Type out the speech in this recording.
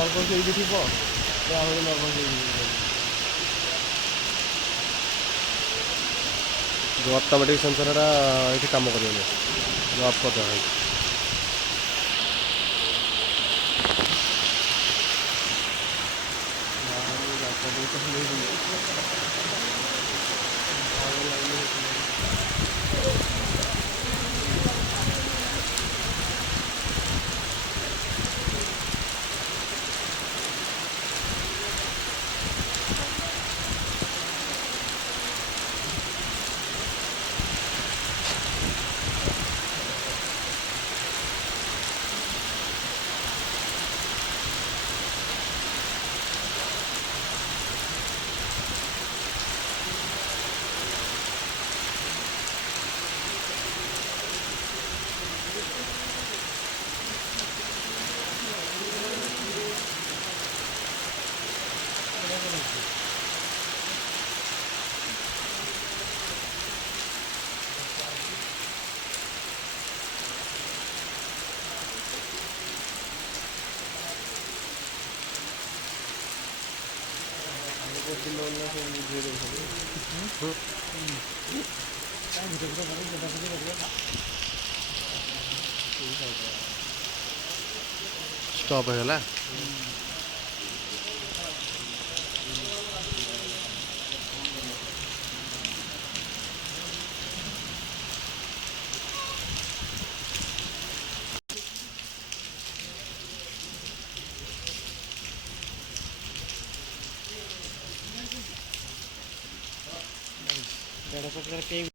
ଅଳ୍ପ ସେଇଠି ଥିବ ଆହୁରି ନର୍ଭସ୍ ହେଇଯିବ। ଯେଉଁ ଅଟୋମେଟିକ୍ ସେନ୍ସରଟା ଏଠି କାମ କରିବନି, ଯେଉଁ ଅଫ୍ କରିଦେବା ଭାଇ। ଷ୍ଟପ୍ ହେଇଗଲା। ଦେଢ଼ ଫୁଟ କେହି